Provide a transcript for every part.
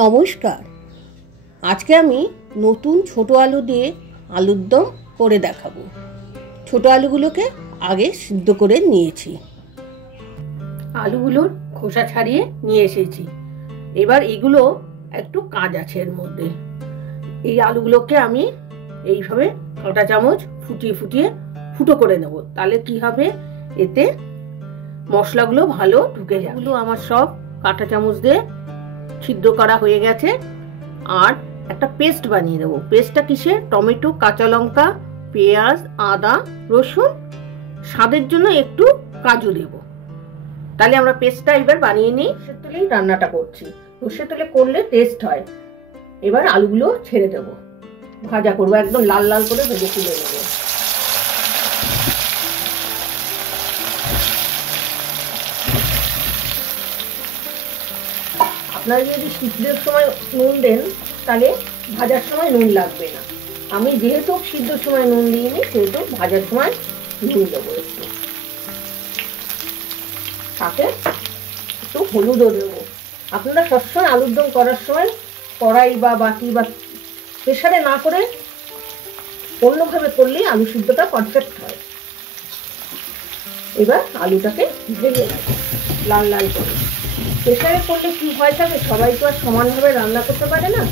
নমস্কার। আজকে আমি নতুন ছোট আলু দিয়ে আলুর দম করে দেখাবো। ছোট আলুগুলোকে আগে সিদ্ধ করে নিয়েছি। আলুগুলোর খোসা ছাড়িয়ে নিয়ে এসেছি। এবার এগুলো একটু কাজ আছে এর মধ্যে। এই আলুগুলোকে আমি এইভাবে কাঁটা চামচ ফুটিয়ে ফুটিয়ে ফুটো করে নেব। তাহলে কি হবে, এতে মশলাগুলো ভালো ঢুকে যাবে। এগুলো আমার সব কাঁটা চামচ দিয়ে ছিদ্র করা হয়ে গেছে। আর একটা পেস্ট বানিয়ে দেবো। পেস্টটা কিসের? টমেটো, কাঁচা লঙ্কা, পেঁয়াজ, আদা, রসুন, স্বাদের জন্য একটু কাজু দেব। তাহলে আমরা পেস্টটা এবার বানিয়ে নিই। সর্ষের তেলেই রান্নাটা করছি। সর্ষের তেলে করলে টেস্ট হয়। এবার আলুগুলো ছেড়ে দেব, ভাজা করবো, একদম লাল লাল করে ভেজে তুলে নেবো। আপনারা যদি সিদ্ধের সময় নুন দেন তাহলে ভাজার সময় নুন লাগবে না। আমি যেহেতু সিদ্ধর সময় নুন দিইনি, সেহেতু ভাজার সময় নুন দেবো একটু। তাতে একটু হলুদও দেবো। আপনারা সবসময় আলুর দম করার সময় কড়াই বা বাটি বা প্রেসারে না করে অন্যভাবে করলেই আলু সিদ্ধটা পারফেক্ট হয়। এবার আলুটাকে ভেজে নেব লাল লাল করে। প্রেসারে করলে কি হয় থাকে, সবাই তো আর সমানভাবে রান্না করতে পারে না,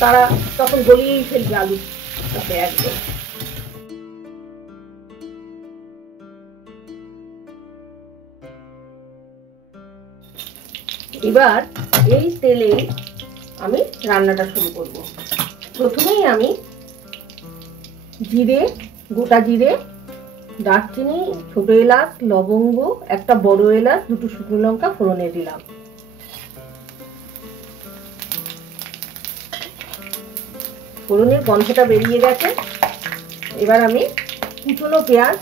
তারা তখন গলিয়েই ফেলবে আলু তাতে একদম। এবার এই তেলে আমি রান্নাটা শুরু করব। প্রথমেই আমি জিরে, গোটা জিরে, দারচিনি, ছোট এলাচ, লবঙ্গ, একটা বড় এলাচ, দুটো শুকনো লঙ্কা ফোড়নে দিলাম। ফোড়নের গন্ধটা বেরিয়ে গেছে। এবার আমি কুচনো পেঁয়াজ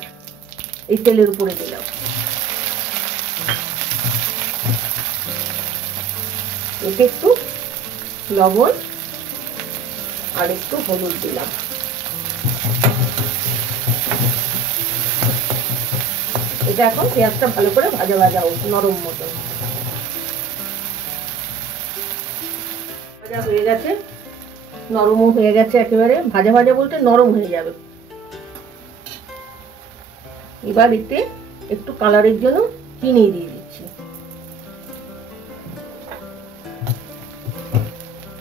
এই তেলের উপরে দিলাম। এতে একটু লবণ আর একটু হলুদ দিলাম। এটা এখন পেঁয়াজটা ভালো করে ভাজা ভাজা হোক, নরম মতো ভাজা হয়ে গেছে, নরমও হয়ে গেছে একেবারে। ভাজা ভাজা বলতে নরম হয়ে যাবে। এবার এতে একটু কালারের জন্য চিনি দিয়ে দিচ্ছি।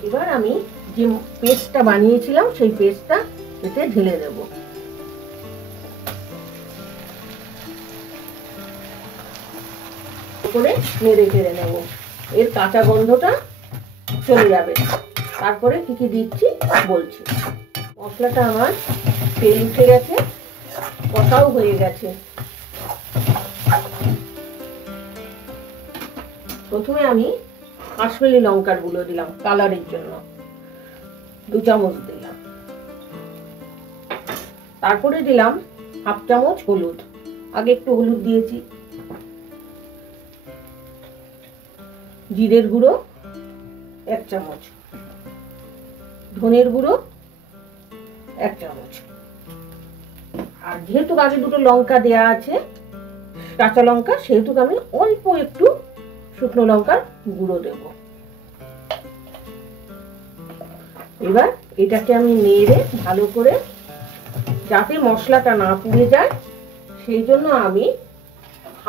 এবার আমি যে পেস্টটা বানিয়েছিলাম সেই পেস্টটা এতে ঢেলে দেব। করে নেড়ে চেড়ে নেব, এর কাঁচা গন্ধটা চলে যাবে। তারপরে কি কি দিচ্ছি বলছি। মশলাটা আমার তেল উঠে গেছে, কষাও হয়ে গেছে। প্রথমে আমি কাশ্মীরি লঙ্কার গুঁড়ো দিলাম কালারের জন্য, 2 চামচ দিলাম। তারপরে দিলাম 1/2 চামচ হলুদ, আগে একটু হলুদ দিয়েছি। জিরের গুঁড়ো 1 চামচ, ধনের গুঁড়ো 1 চামচ। আর যেহেতু আগে দুটো লঙ্কা দেয়া আছে, কাঁচা লঙ্কা, সেহেতু আমি অল্প একটু শুকনো লঙ্কার গুঁড়ো দেব। এবার এটাকে আমি নেড়ে ভালো করে, যাতে মশলাটা না পুড়ে যায়, সেই জন্য আমি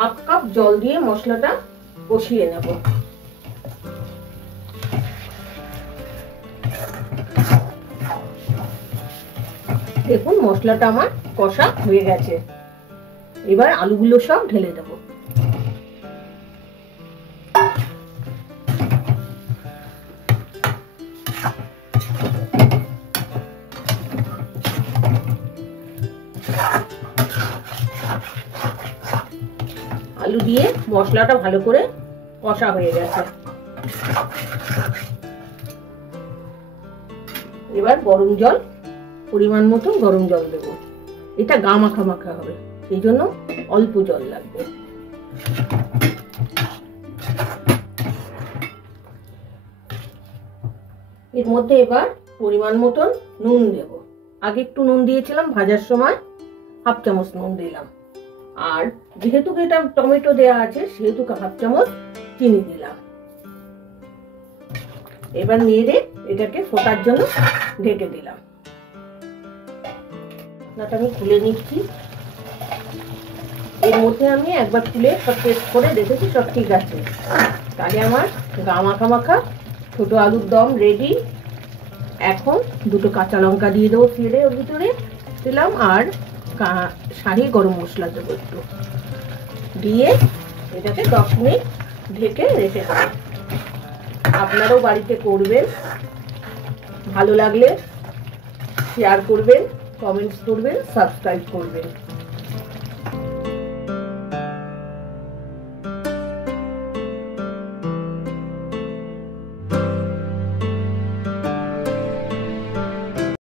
1/2 কাপ জল দিয়ে মশলাটা কষিয়ে নেব। দেখুন মশলাটা আমার কষা হয়ে গেছে। এবার আলুগুলো সব ঢেলে দেব। আলু দিয়ে মশলাটা ভালো করে কষা হয়ে গেছে। এবার গরম জল, পরিমাণ মতো গরম জল দেব। এটা গা মাখা মাখা হবে, সেই জন্য অল্প জল লাগবে। এর মধ্যে এবার পরিমাণ মতন নুন দেব। আগে একটু নুন দিয়েছিলাম ভাজার সময়, 1/2 চামচ নুন দিলাম। আর যেহেতু এটা টমেটো দেয়া আছে, সেহেতু 1/2 চামচ চিনি দিলাম। এবার নেড়ে এটাকে ফোটার জন্য ঢেকে দিলাম। ঢাকনাটা আমি খুলে নিচ্ছি। এর মধ্যে আমি একবার খুলে সব টেস্ট করে দেখেছি সব ঠিক আছে। তাহলে আমার গা মাখা মাখা ছোট আলুর দম রেডি। এখন দুটো কাঁচা লঙ্কা দিয়ে দেবো ছিঁড়ে ওর ভিতরে দিলাম, আর শাহি গরম মশলা দেবো একটু দিয়ে এটাকে 10 মিনিট ঢেকে রেখে দেবো। আপনারাও বাড়িতে করবেন, ভালো লাগলে শেয়ার করবেন, কমেন্টস করবেন, সাবস্ক্রাইব করবেন।